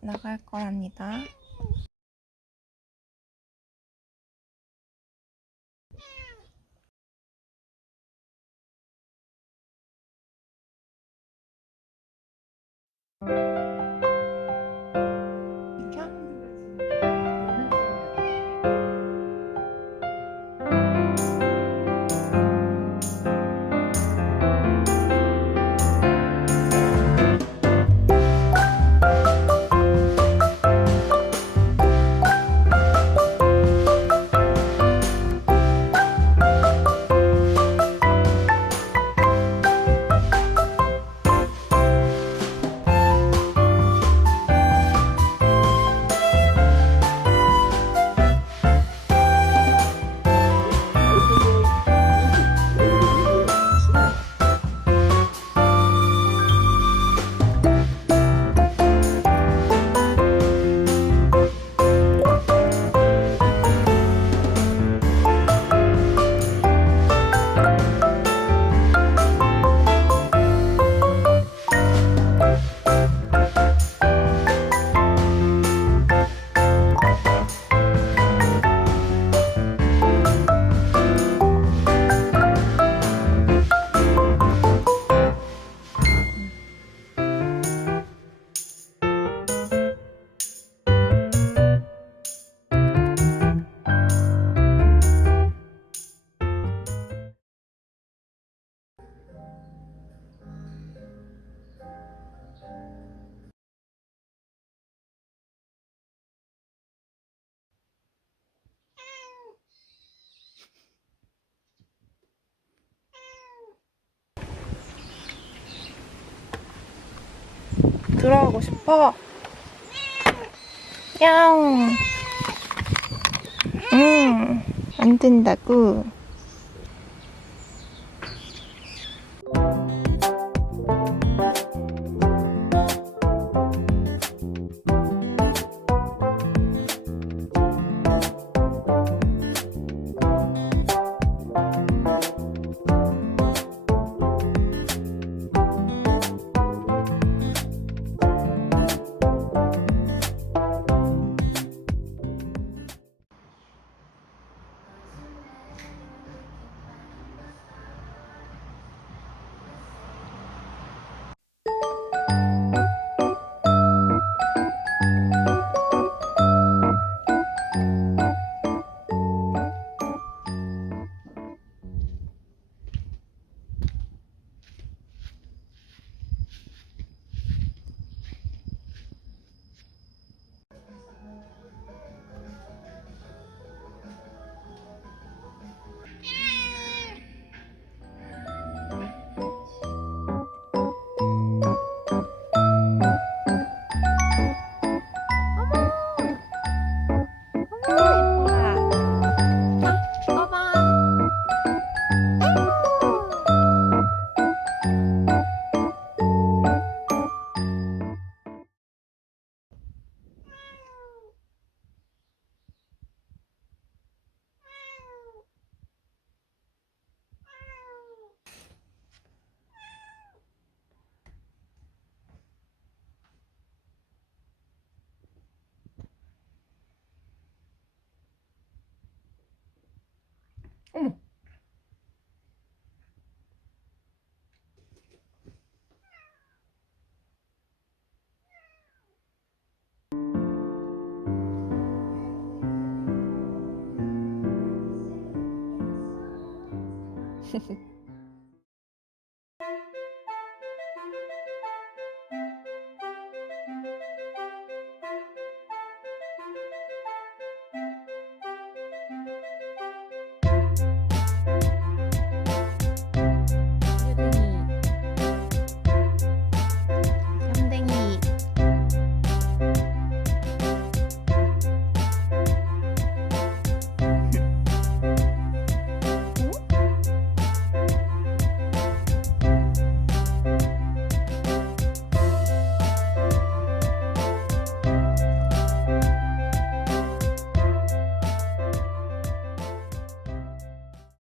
나갈 거랍니다. 들어가고 싶어. 양. 응, 안 된다고. うん。Hehehe